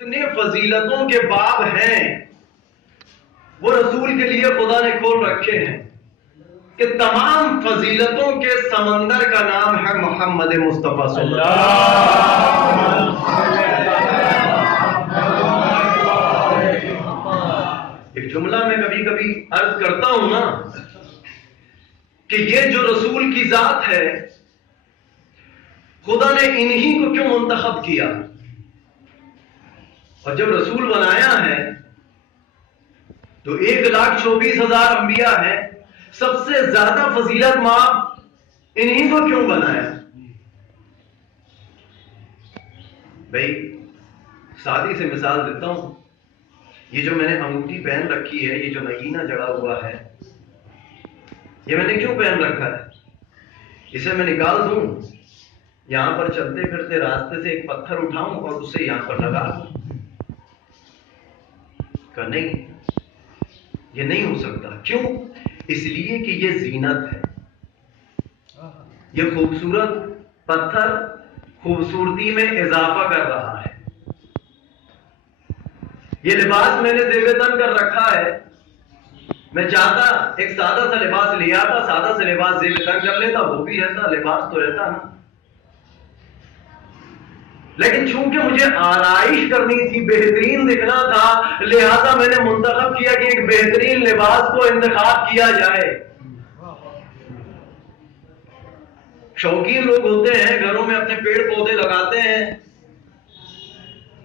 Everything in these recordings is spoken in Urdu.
اتنے فضیلتوں کے باب ہیں وہ رسول کے لیے خدا نے کھول رکھے ہیں کہ تمام فضیلتوں کے سمندر کا نام ہے محمد مصطفیٰ صلی اللہ علیہ وسلم۔ ایک جملہ میں کبھی کبھی عرض کرتا ہوں نا کہ یہ جو رسول کی ذات ہے خدا نے انہی کو کیوں منتخب کیا، اور جب رسول بنایا ہے تو 1,24,000 انبیاء ہیں، سب سے زیادہ فضیلت ماب انہی کو کیوں بنایا؟ بھائی سادی سے مثال دیتا ہوں، یہ جو میں نے انگوٹھی پہن رکھی ہے، یہ جو نگینہ جڑا ہوا ہے، یہ میں نے کیوں پہن رکھا ہے؟ اسے میں نکال دوں، یہاں پر چلتے پھرتے راستے سے ایک پتھر اٹھاؤں اور اسے یہاں پر لگا دوں؟ کہ نہیں، یہ نہیں ہو سکتا۔ کیوں؟ اس لیے کہ یہ زینت ہے، یہ خوبصورت پتھر خوبصورتی میں اضافہ کر رہا ہے۔ یہ لباس میں نے زیب تن کر رکھا ہے، میں چاہتا ایک سادہ سا لباس لے آتا، سادہ سا لباس زیب تن کر لیتا، وہ بھی رہتا، لباس تو رہتا نا، لیکن چونکہ مجھے آرائش کرنی تھی، بہترین دکھنا تھا، لہذا میں نے منتخب کیا کہ ایک بہترین لباس کو انتخاب کیا جائے۔ شوقین لوگ ہوتے ہیں، گھروں میں اپنے پیڑ پودے لگاتے ہیں،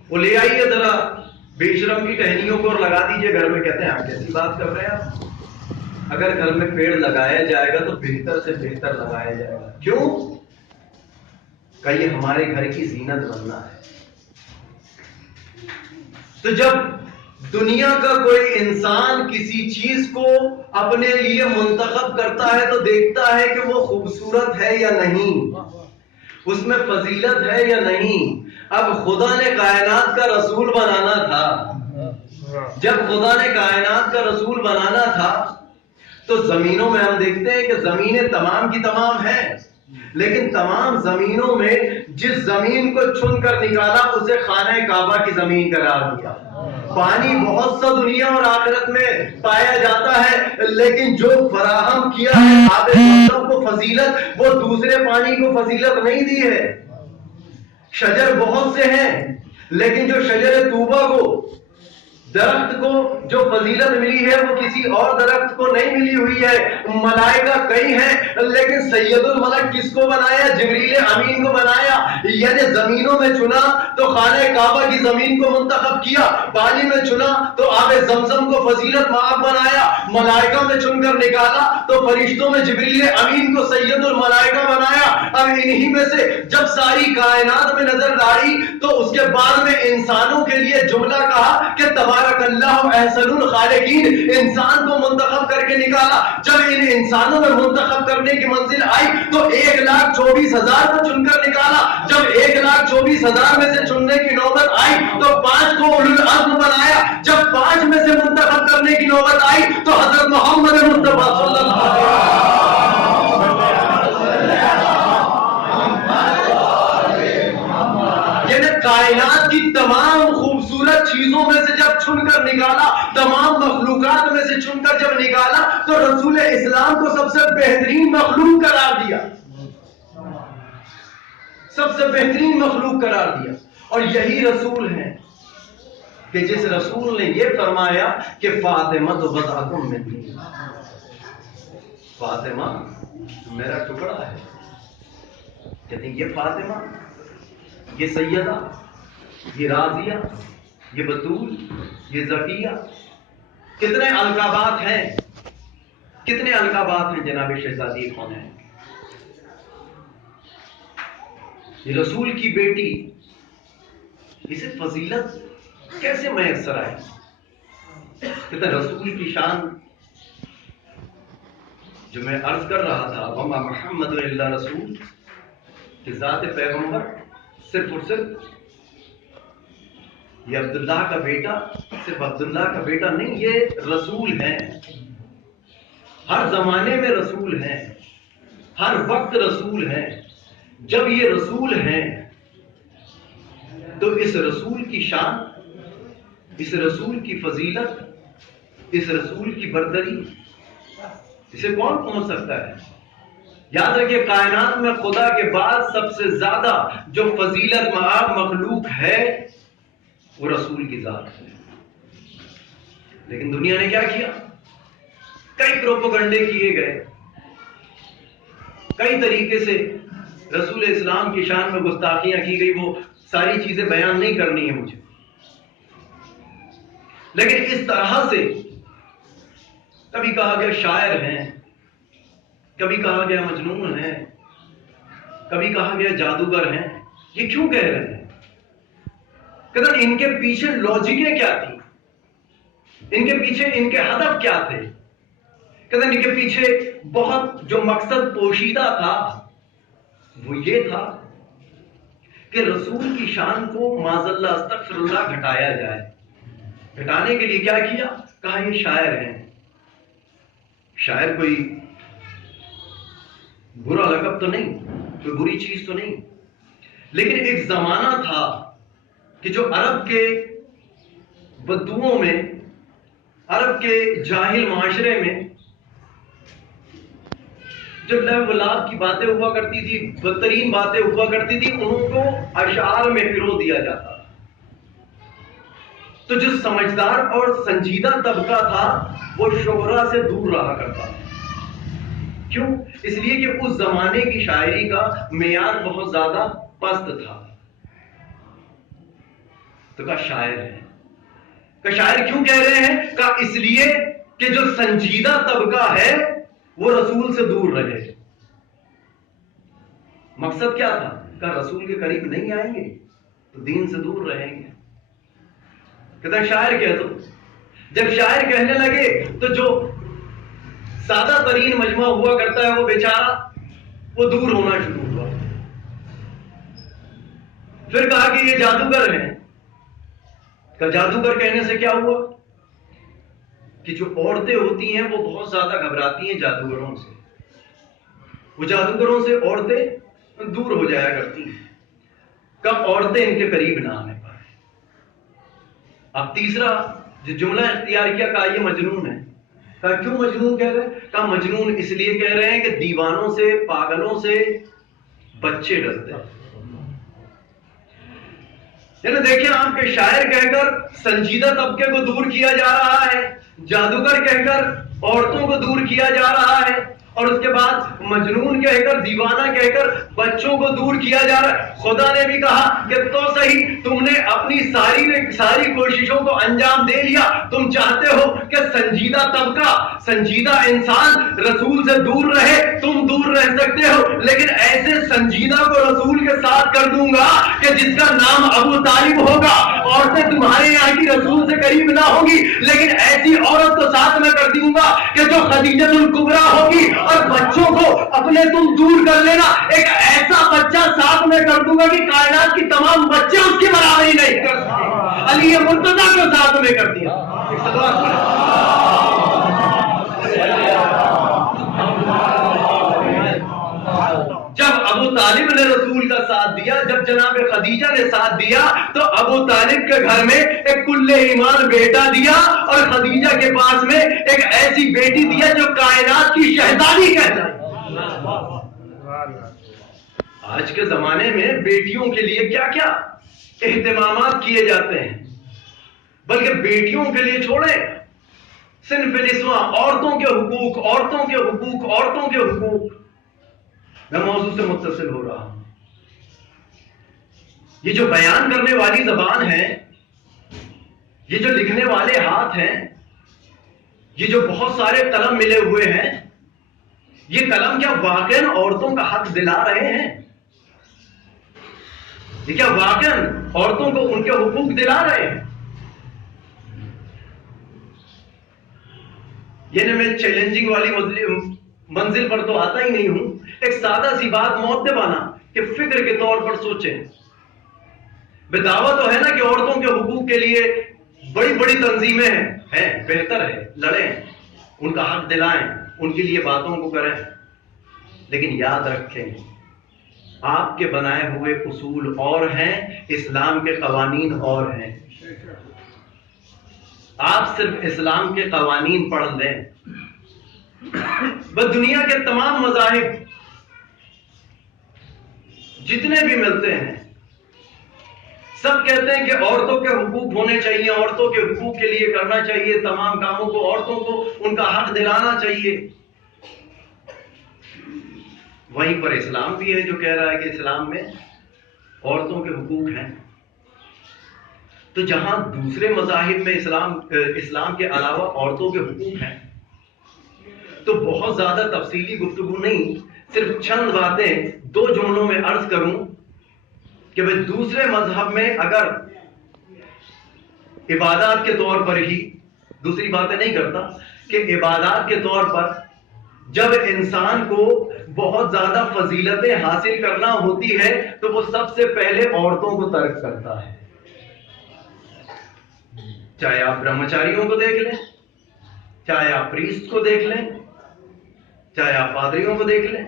وہ لے آئیے ذرا بیشرم کی ٹہنیوں کو اور لگا دیجئے گھر میں، کہتے ہیں آپ کیسی بات کر رہے ہیں آپ؟ اگر گھر میں پیڑ لگایا جائے گا تو بہتر سے بہتر لگایا جائے گا۔ کیوں؟ کہ یہ ہمارے گھر کی زینت بننا ہے۔ تو جب دنیا کا کوئی انسان کسی چیز کو اپنے لیے منتخب کرتا ہے تو دیکھتا ہے کہ وہ خوبصورت ہے یا نہیں، اس میں فضیلت ہے یا نہیں۔ اب خدا نے کائنات کا رسول بنانا تھا، جب خدا نے کائنات کا رسول بنانا تھا تو زمینوں میں ہم دیکھتے ہیں کہ زمینیں تمام کی تمام ہیں، لیکن تمام زمینوں میں جس زمین کو چن کر نکالا اسے خانہ کعبہ کی زمین قرار دیا۔ پانی بہت سا دنیا اور آخرت میں پایا جاتا ہے، لیکن جو فراہم کیا ہے آب زمزم کو فضیلت، وہ دوسرے پانی کو فضیلت نہیں دی ہے۔ شجر بہت سے ہیں، لیکن جو شجر طوبہ کو، درخت کو جو فضیلت ملی ہے وہ کسی اور درخت کو نہیں ملی ہوئی ہے۔ ملائکہ کئی ہیں، لیکن سید الملک کس کو بنایا؟ جبریل امین کو بنایا۔ یعنی زمینوں میں چنا تو خانہ کعبہ کی زمین کو منتخب کیا، پانی میں چنا تو آب زمزم کو فضیلت مآب بنایا، ملائکہ میں چن کر نکالا تو فرشتوں میں جبریل امین کو سید الملائکہ بنایا۔ اب انہی میں سے جب ساری کائنات میں نظر ڈالی تو اس کے بعد میں انسانوں کے لیے جملہ کہا کہ تبارک اللہ احسن الخالقین، انسان کو منتخب کر کے نکالا۔ جب ان انسانوں میں منتخب کرنے کی منزل آئی تو 1,24,000 کو چن کر نکالا۔ جب 1,24,000 میں سے چننے کی نوبت آئی تو 5 کو اولو العزم بنایا۔ جب 5 میں سے منتخب کرنے کی نوبت آئی تو حضرت محمد مصطفیٰ صلی اللہ علیہ وسلم، کائنات کی تمام خوبصورت چیزوں میں سے جب چن کر نکالا، تمام مخلوقات میں سے چن کر جب نکالا تو رسول اسلام کو سب سے بہترین مخلوق قرار دیا، سب سے بہترین مخلوق قرار دیا۔ اور یہی رسول ہے کہ جس رسول نے یہ فرمایا کہ فاطمہ تو بضعۃ منی، فاطمہ میرا ٹکڑا ہے۔ کہتے ہیں یہ فاطمہ، یہ سیدہ، یہ راضیہ، یہ بطول، یہ زکیہ، کتنے القابات ہیں، کتنے القابات ہیں جناب شہزادی کون ہے؟ یہ رسول کی بیٹی، اسے فضیلت کیسے میسر آئی؟ کہتے ہیں رسول کی شان جو میں عرض کر رہا تھا، وما محمد الا رسول، کہ ذات پیغمبر صرف اور صرف یہ عبداللہ کا بیٹا، صرف عبداللہ کا بیٹا نہیں، یہ رسول ہیں، ہر زمانے میں رسول ہیں، ہر وقت رسول ہیں۔ جب یہ رسول ہیں تو اس رسول کی شان اس رسول کی فضیلت، اس رسول کی برتری، اسے کون پہنچ سکتا ہے؟ یاد رکھیے کائنات میں خدا کے بعد سب سے زیادہ جو فضیلت مآب مخلوق ہے وہ رسول کی ذات ہے۔ لیکن دنیا نے کیا کیا؟ کئی پروپیگنڈے کیے گئے، کئی طریقے سے رسول اسلام کی شان میں گستاخیاں کی گئی، وہ ساری چیزیں بیان نہیں کرنی ہے مجھے، لیکن اس طرح سے کبھی کہا گیا شاعر ہیں، کبھی کہا گیا مجنون ہیں، کبھی کہا گیا جادوگر ہیں۔ یہ کیوں کہہ رہے ہیں؟ کہ ان کے پیچھے لاجکیں کیا تھی، ان کے پیچھے ان کے ہدف کیا تھے؟ کہ ان کے پیچھے بہت جو مقصد پوشیدہ تھا وہ یہ تھا کہ رسول کی شان کو معاذ اللہ استغفر اللہ گھٹایا جائے۔ گھٹانے کے لیے کیا کیا؟ کہا یہ شاعر ہیں۔ شاعر کوئی برا لقب تو نہیں، کوئی بری چیز تو نہیں، لیکن ایک زمانہ تھا کہ جو عرب کے بدوؤں میں، عرب کے جاہل معاشرے میں جو لہو و لعب کی باتیں ہوا کرتی تھی، بدترین باتیں ہوا کرتی تھی، انہوں کو اشعار میں پرو دیا جاتا تھا۔ تو جو سمجھدار اور سنجیدہ طبقہ تھا وہ شہرا سے دور رہا کرتا تھا۔ کیوں؟ اس لیے کہ اس زمانے کی شاعری کا معیار بہت زیادہ پست تھا۔ تو کہا شاعر ہے۔ کہ شاعر کیوں کہہ رہے ہیں؟ کہا اس لیے کہ جو سنجیدہ طبقہ ہے وہ رسول سے دور رہے۔ مقصد کیا تھا؟ کہ رسول کے قریب نہیں آئیں گے تو دین سے دور رہیں گے۔ کہتا شاعر کہہ دو۔ جب شاعر کہنے لگے تو جو سادہ ترین مجمع ہوا کرتا ہے وہ بیچارہ وہ دور ہونا شروع ہوا۔ پھر کہا کہ یہ جادوگر ہیں۔ کہ جادوگر کہنے سے کیا ہوا؟ کہ جو عورتیں ہوتی ہیں وہ بہت زیادہ گھبراتی ہیں جادوگروں سے، وہ جادوگروں سے عورتیں دور ہو جایا کرتی ہیں، کب عورتیں ان کے قریب نہ آنے پائے۔ اب تیسرا جو جملہ اختیار کیا، کہا یہ مجنون ہے۔ کہا کیوں مجنون کہہ رہے ہیں؟ کہا مجنون اس لیے کہہ رہے ہیں کہ دیوانوں سے، پاگلوں سے بچے ڈرتے ہیں۔ یعنی دیکھیں آپ کے شاعر کہہ کر سنجیدہ طبقے کو دور کیا جا رہا ہے، جادوگر کہہ کر عورتوں کو دور کیا جا رہا ہے، اور اس کے بعد مجنون کہہ کر، دیوانہ کہہ کر بچوں کو دور کیا جا رہا ہے۔ خدا نے بھی کہا کہ تو صحیح، تم نے اپنی ساری کوششوں کو انجام دے لیا، تم چاہتے ہو کہ سنجیدہ طبقہ، سنجیدہ انسان رسول سے دور رہے، تم دور رہ سکتے ہو، لیکن ایسے سنجیدہ کو رسول کے ساتھ کر دوں گا کہ جس کا نام ابو طالب ہوگا، عورتیں تمہارے یہاں کی رسول سے قریب نہ ہوگی، لیکن ایسی عورت کو ساتھ میں کر دوں گا کہ جو خدیجۃ الکبریٰ ہوگی، اور بچوں کو اپنے تم دور کر لینا، ایک ایسا بچہ ساتھ میں کر دوں گا کہ کائنات کی تمام بچے اس کی برابری نہیں کر سکتے۔ علی مرتضیٰ کو ساتھ میں کر دیا۔ جب ابو طالب نے رسول کا ساتھ دیا، جب جناب خدیجہ نے ساتھ دیا، تو ابو طالب کے گھر میں ایک کل ایمان بیٹا دیا، اور خدیجہ کے پاس میں ایک ایسی بیٹی دیا جو کائنات کی شہزادی کہلائی۔ آج کے زمانے میں بیٹیوں کے لیے کیا کیا اہتمامات کیے جاتے ہیں، بلکہ بیٹیوں کے لیے چھوڑیں، صنف نسواں، عورتوں کے حقوق، عورتوں کے حقوق، عورتوں کے حقوق۔ میں موضوع سے متصل ہو رہا ہوں۔ یہ جو بیان کرنے والی زبان ہے، یہ جو لکھنے والے ہاتھ ہیں، یہ جو بہت سارے قلم ملے ہوئے ہیں، یہ قلم کیا واقعاً عورتوں کا حق دلا رہے ہیں؟ یہ کیا واقعاً عورتوں کو ان کے حقوق دلا رہے ہیں؟ یہ میں چیلنجنگ والی منزل پر تو آتا ہی نہیں ہوں، ایک سادہ سی بات مؤدبانہ کہ فکر کے طور پر سوچیں۔ دعویٰ تو ہے نا کہ عورتوں کے حقوق کے لیے بڑی بڑی تنظیمیں ہیں، بہتر ہے لڑیں، ان کا حق دلائیں، ان کے لیے باتوں کو کریں، لیکن یاد رکھیں آپ کے بنائے ہوئے اصول اور ہیں، اسلام کے قوانین اور ہیں۔ آپ صرف اسلام کے قوانین پڑھ لیں، بس دنیا کے تمام مذاہب جتنے بھی ملتے ہیں سب کہتے ہیں کہ عورتوں کے حقوق ہونے چاہیے، عورتوں کے حقوق کے لیے کرنا چاہیے، تمام کاموں کو عورتوں کو ان کا حق دلانا چاہیے۔ وہیں پر اسلام بھی ہے جو کہہ رہا ہے کہ اسلام میں عورتوں کے حقوق ہیں۔ تو جہاں دوسرے مذاہب میں اسلام کے علاوہ عورتوں کے حقوق ہیں، تو بہت زیادہ تفصیلی گفتگو نہیں، صرف چند باتیں 2 جملوں میں عرض کروں کہ بھئی دوسرے مذہب میں اگر عبادات کے طور پر ہی، دوسری باتیں نہیں کرتا، کہ عبادات کے طور پر جب انسان کو بہت زیادہ فضیلتیں حاصل کرنا ہوتی ہے تو وہ سب سے پہلے عورتوں کو ترک کرتا ہے۔ چاہے آپ برہمچاریوں کو دیکھ لیں، چاہے آپ پریسٹ کو دیکھ لیں، چاہے آپ پادریوں کو دیکھ لیں،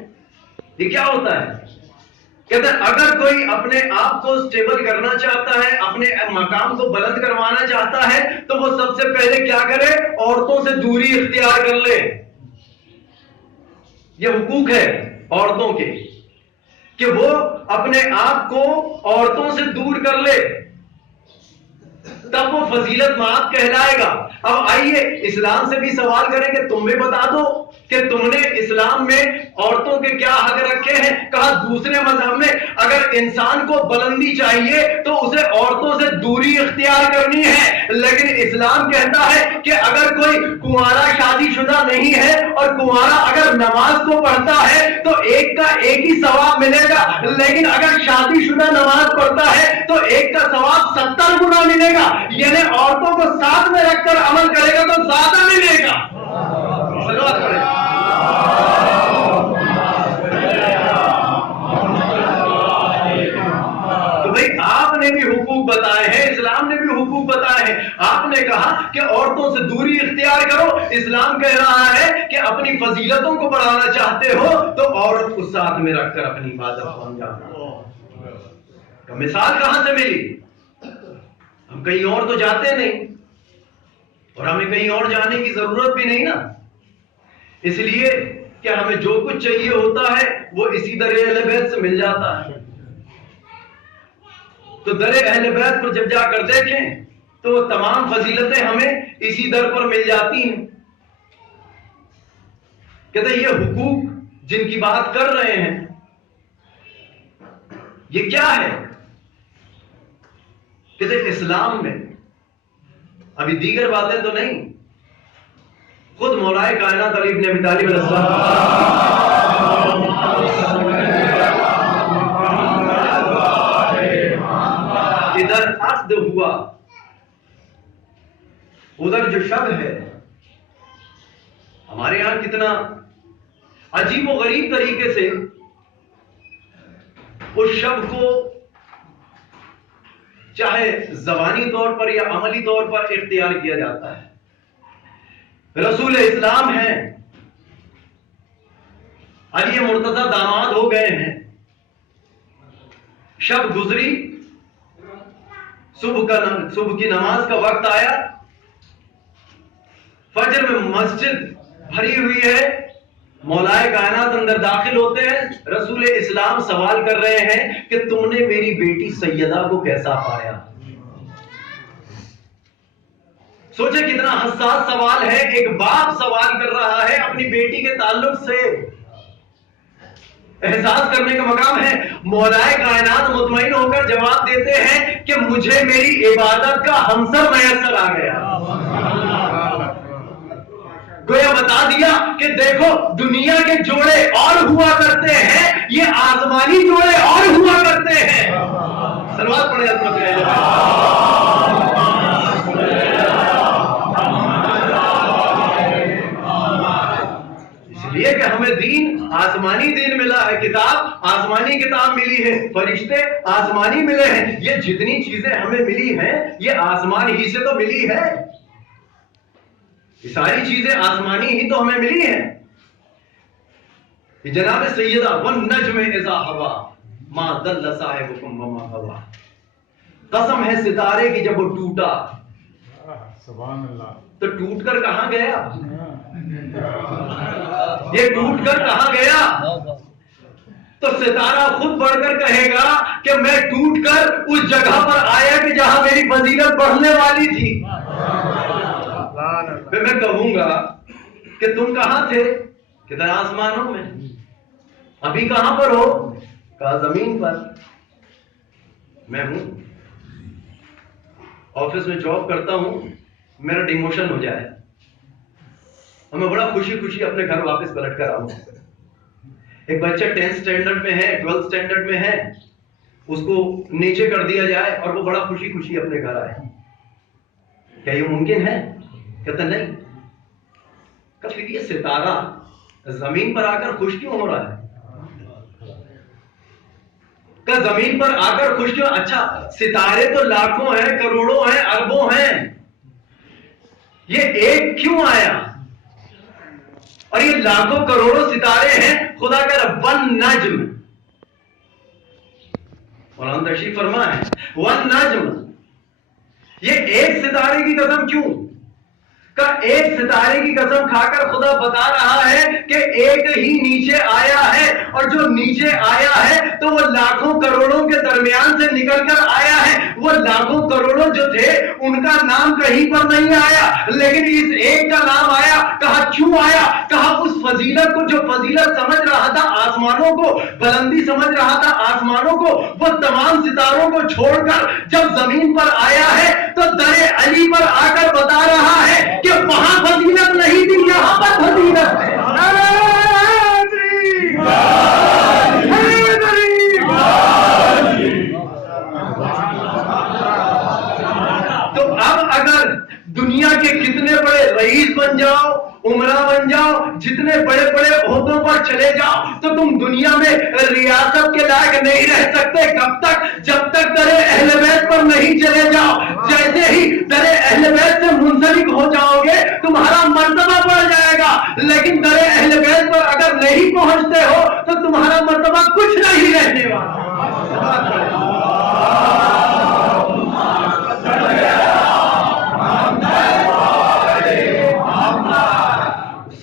یہ کیا ہوتا ہے؟ کہتے ہیں اگر کوئی اپنے آپ کو سٹیبل کرنا چاہتا ہے، اپنے مقام کو بلند کروانا چاہتا ہے تو وہ سب سے پہلے کیا کرے؟ عورتوں سے دوری اختیار کر لے۔ یہ حقوق ہے عورتوں کے کہ وہ اپنے آپ کو عورتوں سے دور کر لے، تب وہ فضیلت مآب کہلائے گا۔ اب آئیے اسلام سے بھی سوال کریں کہ تم بھی بتا دو کہ تم نے اسلام میں عورتوں کے کیا حق رکھے ہیں؟ کہا دوسرے مذہب میں اگر انسان کو بلندی چاہیے تو اسے عورتوں سے دوری اختیار کرنی ہے، لیکن اسلام کہتا ہے کہ اگر کوئی کنوارا شادی شدہ نہیں ہے اور کنوارا اگر نماز کو پڑھتا ہے تو ایک کا ایک ہی ثواب ملے گا، لیکن اگر شادی شدہ نماز پڑھتا ہے تو ایک کا ثواب 70 گنا ملے گا، یعنی عورتوں کو ساتھ میں رکھ کر عمل کرے گا تو زیادہ ملے گا۔ صلوات پڑھیں۔ آپ نے بھی حقوق بتائے ہیں، اسلام نے بھی حقوق بتائے ہیں۔ آپ نے کہا کہ عورتوں سے دوری اختیار کرو، اسلام کہہ رہا ہے کہ اپنی فضیلتوں کو بڑھانا چاہتے ہو تو عورت کو ساتھ میں رکھ کر اپنی عبادت کو انجام دو۔ مثال کہاں سے ملی؟ ہم کہیں اور تو جاتے نہیں اور ہمیں کہیں اور جانے کی ضرورت بھی نہیں نا، اس لیے کہ ہمیں جو کچھ چاہیے ہوتا ہے وہ اسی در اہل بیت سے مل جاتا ہے۔ تو در اہل بیت پر جب جا کر دیکھیں تو وہ تمام فضیلتیں ہمیں اسی در پر مل جاتی ہیں۔ کہتے ہیں یہ حقوق جن کی بات کر رہے ہیں یہ کیا ہے؟ کہتے ہیں اسلام میں ابھی دیگر باتیں تو نہیں، خود مولائے کائنات علی بن ابی طالب علیہ السلام ادھر عقد ہوا، ادھر جو شب ہے، ہمارے یہاں کتنا عجیب و غریب طریقے سے اس شب کو چاہے زبانی طور پر یا عملی طور پر اختیار کیا جاتا ہے۔ رسول اسلام ہیں، علی مرتضی داماد ہو گئے ہیں، شب گزری، صبح کی نماز کا وقت آیا، فجر میں مسجد بھری ہوئی ہے، مولائے کائنات اندر داخل ہوتے ہیں، رسول اسلام سوال کر رہے ہیں کہ تم نے میری بیٹی سیدہ کو کیسا پایا؟ سوچے کتنا حساس سوال ہے، ایک باپ سوال کر رہا ہے اپنی بیٹی کے تعلق سے، احساس کرنے کا مقام ہے۔ مولائے کائنات مطمئن ہو کر جواب دیتے ہیں کہ مجھے میری عبادت کا ہمسر میسر آ گیا۔ گویا بتا دیا کہ دیکھو دنیا کے جوڑے اور ہوا کرتے ہیں، یہ آسمانی جوڑے اور ہوا کرتے ہیں۔ صلوات پڑھیں عظمت رہے۔ اس لیے کہ ہمیں دین آسمانی دین ملا ہے، کتاب آسمانی کتاب ملی ہے، فرشتے آسمانی ملے ہیں، یہ جتنی چیزیں ہمیں ملی ہیں یہ آسمان ہی سے تو ملی ہے، یہ ساری چیزیں آسمانی ہی تو ہمیں ملی ہیں۔ جناب سیدہ والنجم اذا ہوا ما ضل صاحبکم وما غوا، قسم ہے ستارے کی جب وہ ٹوٹا سبحان اللہ. تو ٹوٹ کر کہاں گیا؟ یہ ٹوٹ کر کہاں گیا؟ تو ستارہ خود بڑھ کر کہے گا کہ میں ٹوٹ کر اس جگہ پر آیا کہ جہاں میری فضیلت بڑھنے والی تھی. میں کہوں گا کہ تم کہاں تھے؟ کدھر؟ آسمانوں میں. ابھی کہاں پر ہو؟ کہا زمین پر. میں ہوں آفس میں جاب کرتا ہوں، میرا ڈیموشن ہو جائے اور میں بڑا خوشی خوشی اپنے گھر واپس پلٹ کر آؤں. ایک بچہ 10th اسٹینڈرڈ میں ہے، 12th اسٹینڈرڈ میں ہے، اس کو نیچے کر دیا جائے اور وہ بڑا خوشی خوشی اپنے گھر آئے. کیا یہ ممکن ہے؟ کہتا نہیں. کہ پھر یہ ستارہ زمین پر آ کر خوش کیوں ہو رہا ہے؟ کہ زمین پر آ کر خوش کیوں؟ اچھا ستارے تو لاکھوں ہیں، کروڑوں ہیں، اربوں ہیں، یہ ایک کیوں آیا؟ اور یہ لاکھوں کروڑوں ستارے ہیں، خدا کا ون نجم. قرآن تشریف فرما ہے ون نجم. یہ ایک ستارے کی قسم کیوں؟ کہ ایک ستارے کی قسم کھا کر خدا بتا رہا ہے کہ ایک ہی نیچے آیا ہے، اور جو نیچے آیا ہے تو وہ لاکھوں کروڑوں کے درمیان سے نکل کر آیا ہے. وہ لاکھوں کروڑوں جو تھے ان کا نام کہیں پر نہیں آیا، لیکن اس ایک کا نام آیا. کہا کیوں آیا؟ کہا اس فضیلت کو، جو فضیلت سمجھ رہا تھا آسمانوں کو، بلندی سمجھ رہا تھا آسمانوں کو، وہ تمام ستاروں کو چھوڑ کر جب زمین پر آیا ہے تو در علی پر آ کر بتا رہا ہے کہ وہاں فضیلت نہیں تھی، یہاں پر فضیلت ہے. تو اب اگر دنیا کے کتنے بڑے رئیس بن جاؤ، عمرہ بن جاؤ، جتنے بڑے بڑے عہدوں پر چلے جاؤ، تو تم دنیا میں ریاست کے لائق نہیں رہ سکتے. کب تک؟ جب تک در اہل بیت پر نہیں چلے جاؤ. جیسے ہی در اہل بیت سے منسلک ہو جاؤ گے تمہارا مرتبہ بڑھ جائے گا، لیکن در اہل بیت پر اگر نہیں پہنچتے ہو تو تمہارا مرتبہ کچھ نہیں رہنے والا.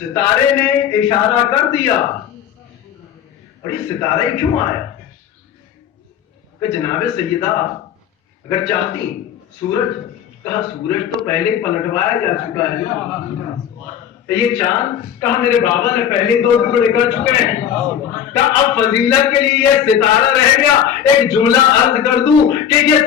ستارے نے اشارہ کر دیا. اور یہ ستارہ ہی کیوں آیا؟ کہ جناب سیدہ اگر چاہتی سورج، کہا سورج تو پہلے ہی پلٹوایا جا چکا ہے. یہ چاند، کہا میرے بابا نے پہلے 2 ٹکڑے کر چکے ہیں. کہا اب فضیلت کے لیے یہ ستارہ رہ گیا. ایک جملہ عرض کر دوں کہ یہ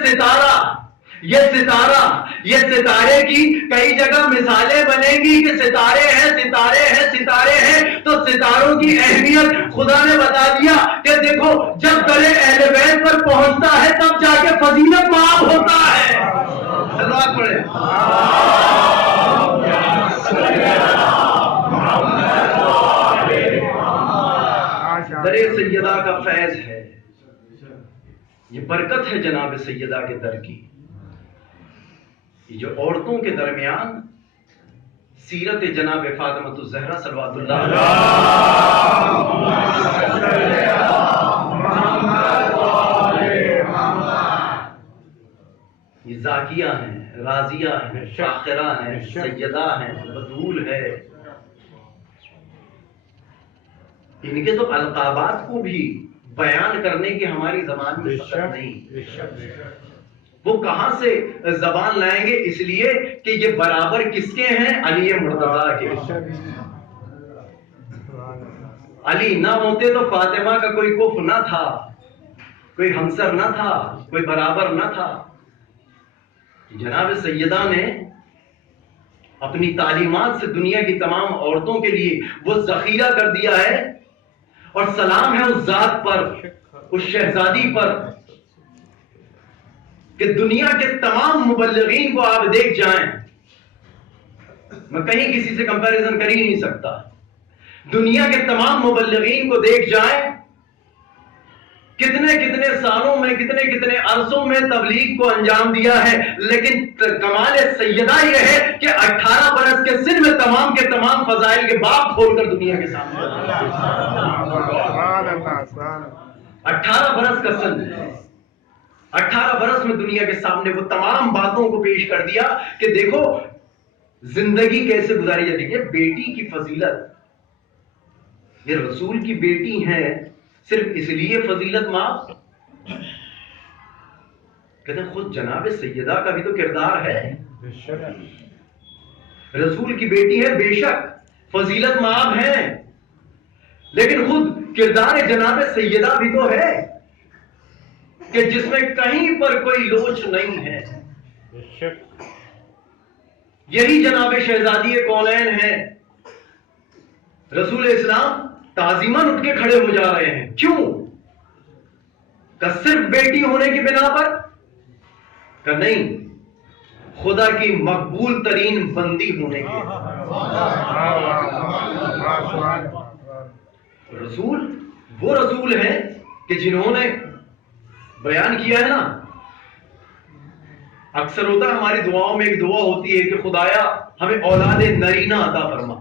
ستارے کی کئی جگہ مثالیں بنے گی کہ ستارے ہیں، ستارے ہیں، ستارے ہیں. تو ستاروں کی اہمیت خدا نے بتا دیا کہ دیکھو جب در اہل بیت پر پہنچتا ہے تب جا کے فضیلت معاف ہوتا ہے. سلوات پڑھے. در سیدہ کا فیض ہے، یہ برکت ہے جناب سیدہ کے در کی. یہ جو عورتوں کے درمیان سیرت جناب فاطمہ الزہرا صلوات اللہ یہ زاکیہ ہیں، راضیہ ہیں، شاخرہ ہیں، سیدہ ہیں، بدول ہے. ان کے تو القابات کو بھی بیان کرنے کی ہماری زبان میں سخت نہیں. وہ کہاں سے زبان لائیں گے؟ اس لیے کہ یہ برابر کس کے ہیں؟ علی مرتضیٰ کے. علی نہ ہوتے تو فاطمہ کا کوئی کف نہ تھا، کوئی ہمسر نہ تھا، کوئی برابر نہ تھا. جناب سیدہ نے اپنی تعلیمات سے دنیا کی تمام عورتوں کے لیے وہ ذخیرہ کر دیا ہے. اور سلام ہے اس ذات پر، اس شہزادی پر، کہ دنیا کے تمام مبلغین کو آپ دیکھ جائیں، میں کہیں کسی سے کمپیریزن کر ہی نہیں سکتا. دنیا کے تمام مبلغین کو دیکھ جائیں، کتنے کتنے سالوں میں، کتنے کتنے عرصوں میں تبلیغ کو انجام دیا ہے، لیکن کمال سیدہ یہ ہے کہ 18 برس کے سن میں تمام کے تمام فضائل کے باب کھول کر دنیا کے سامنے. 18 برس کا سن. 18 برس میں دنیا کے سامنے وہ تمام باتوں کو پیش کر دیا کہ دیکھو زندگی کیسے گزاری جاتی ہے. بیٹی کی فضیلت، یہ رسول کی بیٹی ہیں، صرف اس لیے فضیلت معاف. کہتے ہیں خود جناب سیدہ کا بھی تو کردار ہے. رسول کی بیٹی ہے، بے شک فضیلت معاف ہے، لیکن خود کردار جناب سیدہ بھی تو ہے کہ جس میں کہیں پر کوئی لوچ نہیں ہے. یہی جناب شہزادی کونین ہے. رسول اسلام تعظیماً اٹھ کے کھڑے ہو جا رہے ہیں. کیوں؟ کہ صرف بیٹی ہونے کی بنا پر؟ کہ نہیں، خدا کی مقبول ترین بندی ہونے کی. رسول وہ رسول ہیں کہ جنہوں نے بیان کیا ہے نا، اکثر ہوتا ہے ہماری دعاؤں میں ایک دعا ہوتی ہے کہ خدایا ہمیں اولاد نرینہ عطا فرما.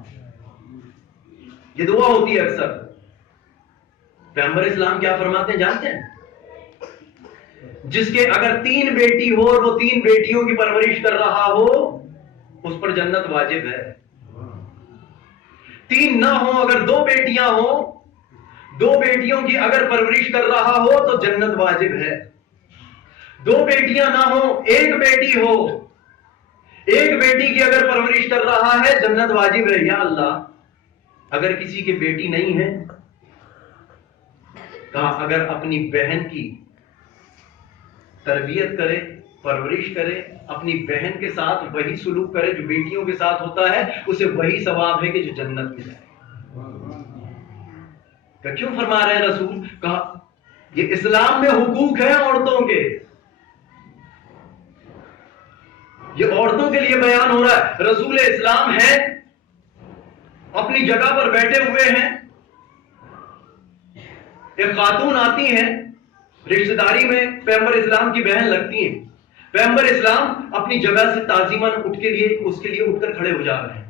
یہ دعا ہوتی ہے اکثر. پیغمبر اسلام کیا فرماتے ہیں جانتے ہیں؟ جس کے اگر 3 بیٹی ہو اور وہ 3 بیٹیوں کی پرورش کر رہا ہو، اس پر جنت واجب ہے. 3 نہ ہو، اگر 2 بیٹیاں ہوں، 2 بیٹیوں کی اگر پرورش کر رہا ہو تو جنت واجب ہے. 2 بیٹیاں نہ ہوں، 1 بیٹی ہو، 1 بیٹی کی اگر پرورش کر رہا ہے جنت واجب ہے. یا اللہ، اگر کسی کی بیٹی نہیں ہے، کہا اگر اپنی بہن کی تربیت کرے، پرورش کرے، اپنی بہن کے ساتھ وہی سلوک کرے جو بیٹیوں کے ساتھ ہوتا ہے، اسے وہی ثواب ہے کہ جو جنت میں جائے. کہ کیوں فرما رہے ہیں رسول؟ کہا یہ اسلام میں حقوق ہیں عورتوں کے، یہ عورتوں کے لیے بیان ہو رہا ہے. رسول اسلام ہے، اپنی جگہ پر بیٹھے ہوئے ہیں، ایک خاتون آتی ہیں رشتہ داری میں، پیغمبر اسلام کی بہن لگتی ہیں. پیغمبر اسلام اپنی جگہ سے تعظیماً اٹھ کے لیے اس کے لیے اٹھ کر کھڑے ہو جا رہے ہیں.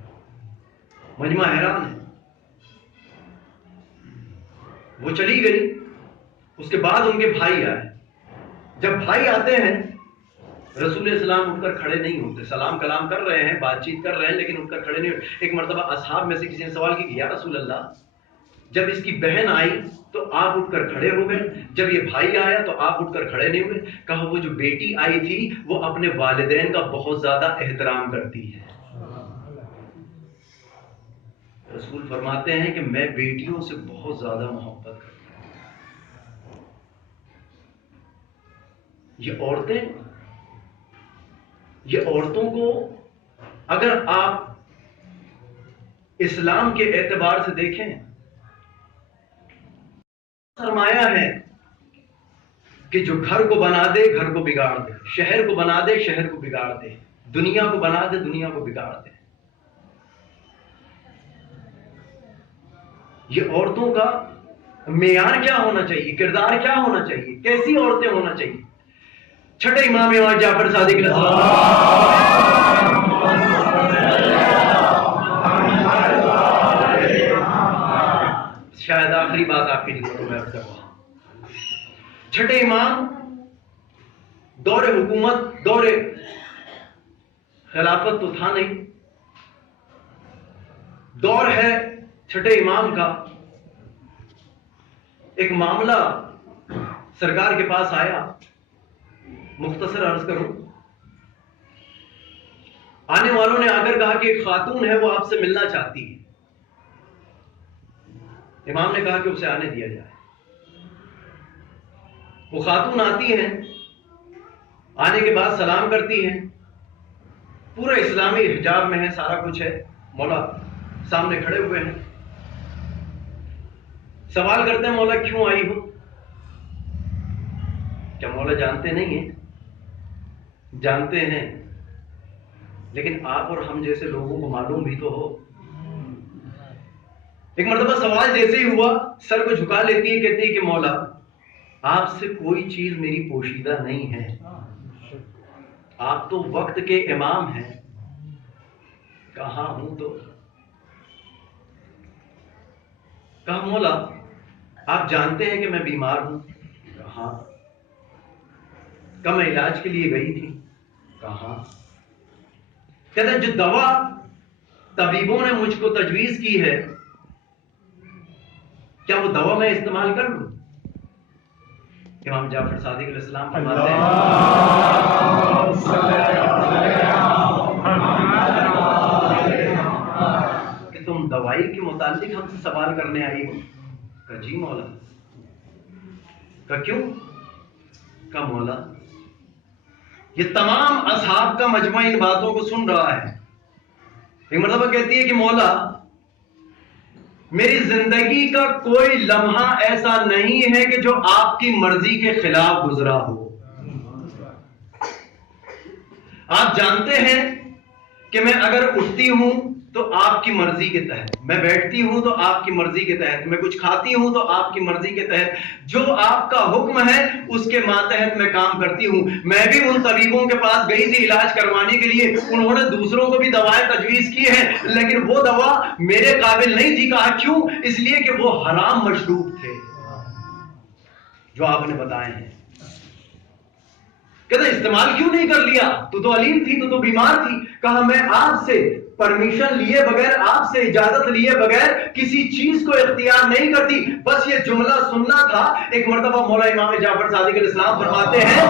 مجمع حیران ہے. وہ چلی گئی. اس کے بعد ان کے بھائی آئے. جب بھائی آتے ہیں رسول اسلام اٹھ کر کھڑے نہیں ہوتے. سلام کلام کر رہے ہیں، بات چیت کر رہے ہیں، لیکن اٹھ کر کھڑے نہیں ہوتے. ایک مرتبہ اصحاب میں سے کسی نے سوال کیا کہ یا رسول اللہ، جب اس کی بہن آئی تو آپ اٹھ کر کھڑے ہو گئے، جب یہ بھائی آیا تو آپ اٹھ کر کھڑے نہیں ہوئے. کہا وہ جو بیٹی آئی تھی وہ اپنے والدین کا بہت زیادہ احترام کرتی ہے. رسول فرماتے ہیں کہ میں بیٹیوں سے بہت زیادہ محبت کرتا ہوں. یہ عورتوں کو اگر آپ اسلام کے اعتبار سے دیکھیں، سرمایہ ہے کہ جو گھر کو بنا دے گھر کو بگاڑ دے، شہر کو بنا دے شہر کو بگاڑ دے، دنیا کو بنا دے دنیا کو بگاڑ دے. یہ عورتوں کا معیار کیا ہونا چاہیے، کردار کیا ہونا چاہیے، کیسی عورتیں ہونا چاہیے. چھٹے امام جعفر صادق علیہ شاید آخری بات آپ کی خدمت میں عرض کر رہا ہوں. چھٹے امام دور حکومت، دور خلافت تو تھا نہیں، دور ہے چھٹے امام کا. ایک معاملہ سرکار کے پاس آیا، مختصر عرض کروں. آنے والوں نے آ کر کہا کہ ایک خاتون ہے وہ آپ سے ملنا چاہتی ہے. امام نے کہا کہ اسے آنے دیا جائے. وہ خاتون آتی ہیں، آنے کے بعد سلام کرتی ہیں، پورا اسلامی حجاب میں ہے، سارا کچھ ہے، مولا سامنے کھڑے ہوئے ہیں. سوال کرتے ہیں مولا کیوں آئی ہو؟ کیا مولا جانتے نہیں ہیں؟ جانتے ہیں، لیکن آپ اور ہم جیسے لوگوں کو معلوم بھی تو ہو. ایک مرتبہ سوال جیسے ہی ہوا سر کو جھکا لیتی ہے، کہتی ہے کہ مولا آپ سے کوئی چیز میری پوشیدہ نہیں ہے، آپ تو وقت کے امام ہیں. کہاں ہوں تو کہا مولا آپ جانتے ہیں کہ میں بیمار ہوں. کہاں. کہا میں علاج کے لیے گئی تھی. کہاں؟ کہتے ہیں جو دوا طبیبوں نے مجھ کو تجویز کی ہے کیا وہ دوا میں استعمال کر لوں؟ امام جعفر صادق علیہ السلام فرماتے ہیں کہ تم دوائی کے متعلق ہم سے سوال کرنے آئی ہو؟ کہا جی مولا. کہا کیوں؟ کہا مولا یہ تمام اصحاب کا مجمع ان باتوں کو سن رہا ہے. ایک مرتبہ کہتی ہے کہ مولا میری زندگی کا کوئی لمحہ ایسا نہیں ہے کہ جو آپ کی مرضی کے خلاف گزرا ہو. آپ جانتے ہیں کہ میں اگر اٹھتی ہوں تو آپ کی مرضی کے تحت, میں بیٹھتی ہوں تو آپ کی مرضی کے تحت, میں کچھ کھاتی ہوں تو آپ کی مرضی کے تحت, جو آپ کا حکم ہے اس کے ماتحت میں کام کرتی ہوں. میں بھی ان طبیبوں کے پاس گئی تھی علاج کروانے کے لیے, انہوں نے دوسروں کو بھی دوائیں تجویز کی ہیں لیکن وہ دوا میرے قابل نہیں تھی. کہا کیوں؟ اس لیے کہ وہ حرام مشروب تھے جو آپ نے بتائے ہیں. کہتے استعمال کیوں نہیں کر لیا؟ تو علیم تھی, تو بیمار تھی. کہا میں آپ سے پرمیشن لیے بغیر, آپ سے اجازت لیے بغیر کسی چیز کو اختیار نہیں کرتی, بس یہ جملہ سننا تھا. ایک مرتبہ مولا امام جعفر صادق علیہ السلام فرماتے ہیں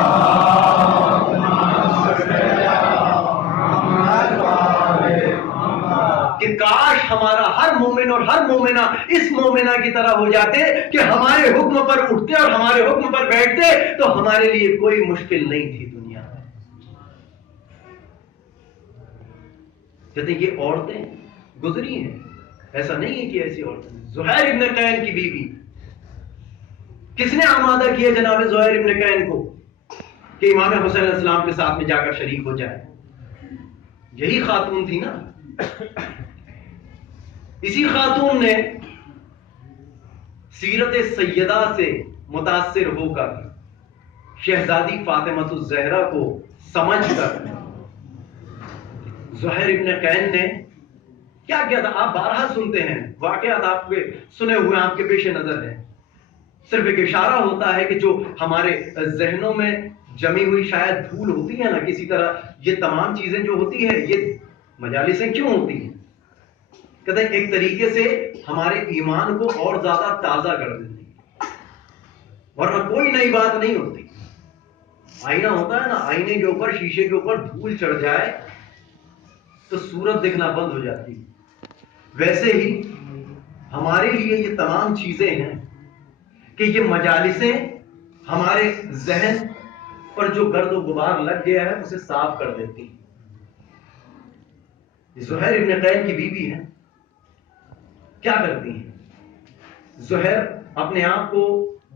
کہ کاش ہمارا ہر مومن اور ہر مومنہ اس مومنہ کی طرح ہو جاتے کہ ہمارے حکم پر اٹھتے اور ہمارے حکم پر بیٹھتے تو ہمارے لیے کوئی مشکل نہیں تھی دنیا میں. کہتے ہیں یہ عورتیں گزری ہیں, ایسا نہیں ہے کہ ایسی عورتیں. زہیر ابن قین کی بیوی, کس نے آمادہ کیا جناب زہیر ابن قین کو کہ امام حسین علیہ السلام کے ساتھ میں جا کر شریک ہو جائے؟ یہی خاتون تھی نا. اسی خاتون نے سیرت سیدہ سے متاثر ہو کر شہزادی فاطمہ الزہرا کو سمجھ کر زہیر ابن قین نے کیا کیا تھا؟ آپ بارہا سنتے ہیں, واقعات آپ کے سنے ہوئے آپ کے پیش نظر ہیں. صرف ایک اشارہ ہوتا ہے کہ جو ہمارے ذہنوں میں جمی ہوئی شاید دھول ہوتی ہے نا, کسی طرح یہ تمام چیزیں جو ہوتی ہے یہ مجالسیں کیوں ہوتی ہیں؟ کہتے ہیں ایک طریقے سے ہمارے ایمان کو اور زیادہ تازہ کر دیتی ہے, ورنہ کوئی نئی بات نہیں ہوتی. آئینہ ہوتا ہے نا, آئینے کے اوپر, شیشے کے اوپر دھول چڑھ جائے تو صورت دکھنا بند ہو جاتی. ویسے ہی ہمارے لیے یہ تمام چیزیں ہیں کہ یہ مجالسیں ہمارے ذہن پر جو گرد و غبار لگ گیا ہے اسے صاف کر دیتی. زہیر ابن قین کی بیوی ہے, کیا کرتی ہیں؟ زہیر اپنے آپ کو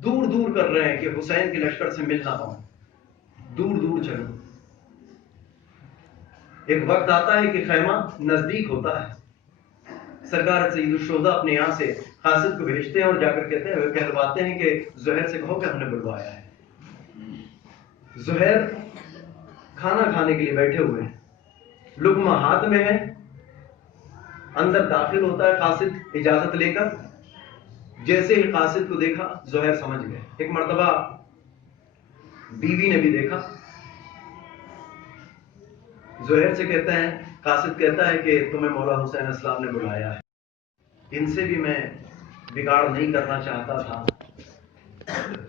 دور دور کر رہے ہیں کہ حسین کے لشکر سے مل نہ پاؤں, دور دور چلو. ایک وقت آتا ہے کہ خیمہ نزدیک ہوتا ہے. سرکار سید الشہداء اپنے یہاں سے قاصد کو بھیجتے ہیں اور جا کر کہلواتے ہیں کہ زہیر سے کہو کہ ہم نے بلوایا ہے. زہیر کھانا کھانے کے لیے بیٹھے ہوئے ہیں, لقمہ ہاتھ میں ہے, اندر داخل ہوتا ہے قاصد اجازت لے کر. جیسے ہی قاصد کو دیکھا زہیر سمجھ گئے. ایک مرتبہ بیوی نے بھی دیکھا, زہیر سے کہتے ہیں, قاصد کہتا ہے کہ تمہیں مولا حسین السلام نے بلایا ہے. ان سے بھی میں بگاڑ نہیں کرنا چاہتا تھا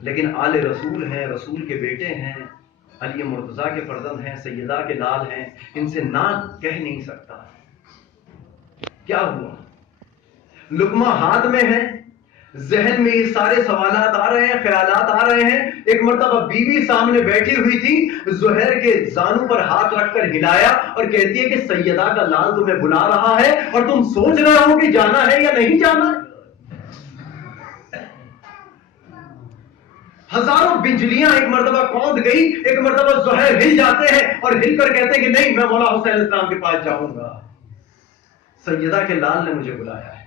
لیکن آل رسول ہیں, رسول کے بیٹے ہیں, علی مرتضیٰ کے فرزند ہیں, سیدہ کے لال ہیں, ان سے نہ کہہ نہیں سکتا. کیا ہوا؟ لقمہ ہاتھ میں ہے, ذہن میں یہ سارے سوالات آ رہے ہیں, خیالات آ رہے ہیں. ایک مرتبہ بیوی سامنے بیٹھی ہوئی تھی, زہیر کے زانو پر ہاتھ رکھ کر ہلایا اور کہتی ہے کہ سیدہ کا لال تمہیں بلا رہا ہے اور تم سوچ رہے ہو کہ جانا ہے یا نہیں جانا. ہزاروں بجلیاں ایک مرتبہ کوند گئی, ایک مرتبہ زہیر ہل جاتے ہیں اور ہل کر کہتے ہیں کہ نہیں, میں مولا حسین السلام کے پاس جاؤں گا, سیدہ کے لال نے مجھے بلایا ہے.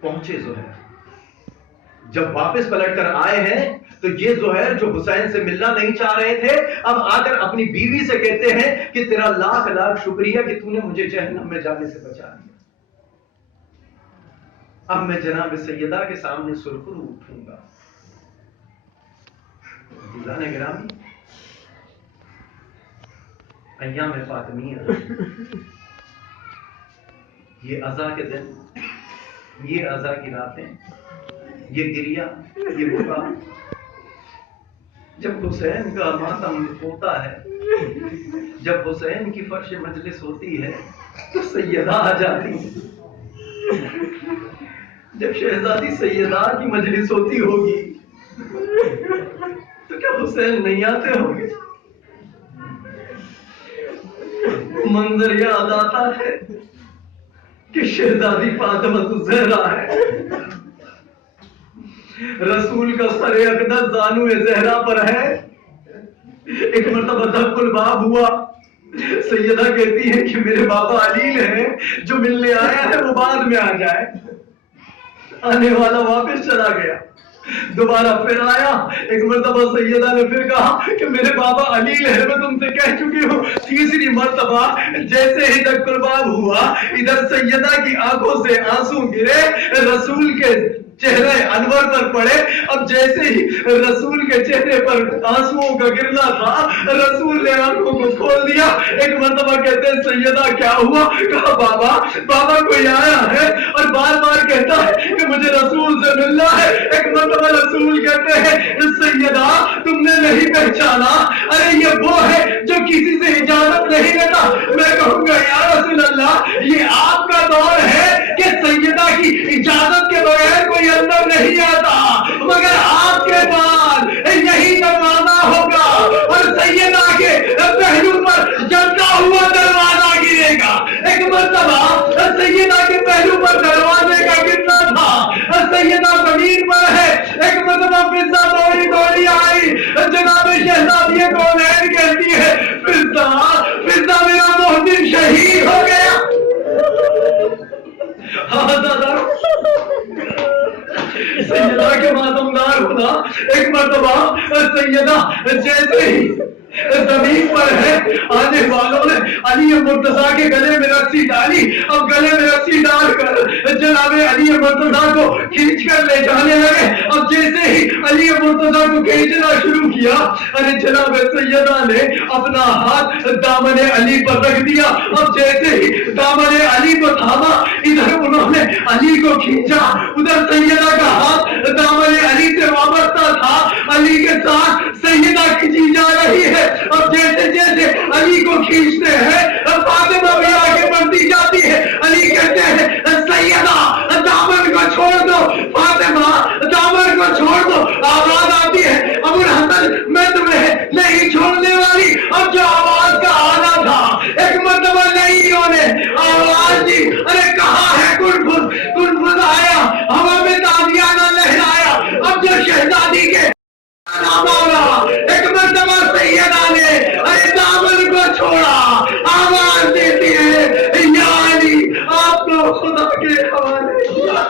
پہنچے زہیر, جب واپس پلٹ کر آئے ہیں تو یہ زہیر جو حسین سے ملنا نہیں چاہ رہے تھے اب آ کر اپنی بیوی سے کہتے ہیں کہ تیرا لاکھ لاکھ شکریہ کہ تو نے مجھے جہنم میں جانے سے بچا دیا. اب میں جناب سیدہ کے سامنے سرخرو اٹھوں گا. عزیزان گرامی، ایام فاطمیہ، یہ عزا کے دن، یہ عزا کی راتیں، یہ گریہ، یہ بکا، جب حسین کا ماتم ہوتا ہے، جب حسین کی فرش مجلس ہوتی ہے تو سیدہ آ جاتی ہے۔ جب شہزادی سیدہ کی مجلس ہوتی ہوگی تو کیا حسین نہیں آتے ہوں گے؟ منظر یاد آتا ہے کہ شہزادی فاطمہ الزہرا ہے، رسول کا سر اقدس زانو زہرا پر ہے۔ ایک مرتبہ دق الباب ہوا، سیدہ کہتی ہے کہ میرے بابا علیل ہیں، جو ملنے آیا ہے وہ بعد میں آ جائے۔ آنے والا واپس چلا گیا، دوبارہ پھر آیا، ایک مرتبہ سیدہ نے پھر کہا کہ میرے بابا علیل ہے، میں تم سے کہہ چکی ہوں۔ تیسری مرتبہ جیسے ہی دق الباب ہوا، ادھر سیدہ کی آنکھوں سے آنسو گرے، رسول کے چہرے انور پر پڑے۔ اب جیسے ہی رسول کے چہرے پر آنسوؤں کا گرنا تھا، رسول نے آنکھوں کو کھول دیا۔ ایک مرتبہ کہتے ہیں سیدہ کیا ہوا؟ کہا بابا کوئی آیا ہے اور بار بار کہتا ہے کہ مجھے رسول سے ملنا ہے۔ ایک مرتبہ رسول کہتے ہیں سیدہ تم نے نہیں پہچانا، ارے یہ وہ ہے جو کسی سے اجازت نہیں لیتا۔ میں کہوں گا یا رسول اللہ، یہ آپ کا دور ہے کہ سیدہ کی اجازت کے بغیر کوئی اندر نہیں آتا، مگر آپ کے بعد یہی دروازہ ہوگا اور سیدہ کے پہلو پر جلتا ہوا دروازہ گرے گا۔ ایک مرتبہ سیدہ کے پہلو پر دروازے کا گرنا تھا، سیدہ زمین پر ہے۔ ایک مرتبہ فضہ دوڑی آئی، جناب شہزادی کونین کہتی ہے فضہ میرا محسن شہید ہو گیا۔ ہاں دادا، سیدہ کے ماتمدار ہونا۔ ایک مرتبہ سیدہ جیسے ہی زمین پر ہے، آنے والوں نے علی مرتضیٰ کے گلے میں رسی ڈالی۔ اب گلے میں رسی ڈال کر جناب علی مرتضیٰ کو کھینچ کر لے جانے لگے۔ اب جیسے ہی علی مرتضیٰ کو کھینچنا شروع کیا، ارے جناب سیدہ نے اپنا ہاتھ دامن علی پر رکھ دیا۔ اب جیسے ہی دامن علی کو تھاما، ادھر انہوں نے علی کو کھینچا، ادھر سیدہ کا ہاتھ دامن علی سے وابستہ تھا، علی کے ساتھ سیدہ کھینچی جا رہی ہے۔ اب جیسے جیسے علی کو کھینچتے ہیں، فاطمہ بھی آگے بڑھتی جاتی ہے۔ علی کہتے ہیں سیدہ دامن کو چھوڑ دو، فاطمہ دامن کو چھوڑ دو۔ آواز آتی ہے ابو الحسن میں تمہیں نہیں چھوڑنے والی۔ اب جو آواز کا آنا تھا، ایک مرتبہ نہیں نے آواز دی، ارے کہاں ہے کنفذ آیا، ہوا میں تازیانہ لہرایا۔ اب جو شہزادی کے ایک مرتبہ سیدہ نے ارے دامن کو چھوڑا، آواز دیتی ہے یا علی آپ کو خدا کے حوالے کیا۔